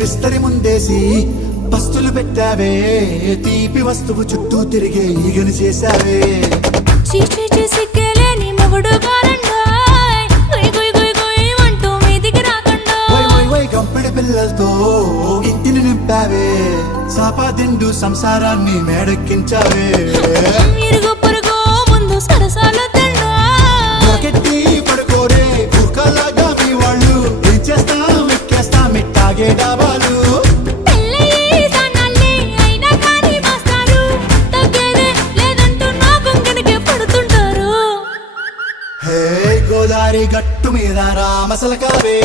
విస్తరి ముందేసి పస్తులు పెట్టావే తీపి వస్తువు చుట్టూ తిరిగే ఈగను చేశావే చీచీ చేసి కేలేని మొగుడు కారండాయ్ గుయ్ గుయ్ గుయ్ గుయ్ అంటూ మీదికి రాకండాయ్ గంపెడి పిల్లలతో ఇంటిని నింపావే సాపాదిండు సంసారాన్ని మేడెక్కించావే ఇరుగు పొరుగు ముందు సరసాలు కెట్టి పడుకోరే కుక్కలాగా మీ వాళ్ళు ఏం చేస్తాం ఎక్కేస్తాం ఇట్టాగే డాబాలు గోదారి గట్టు మీద రామసలకావే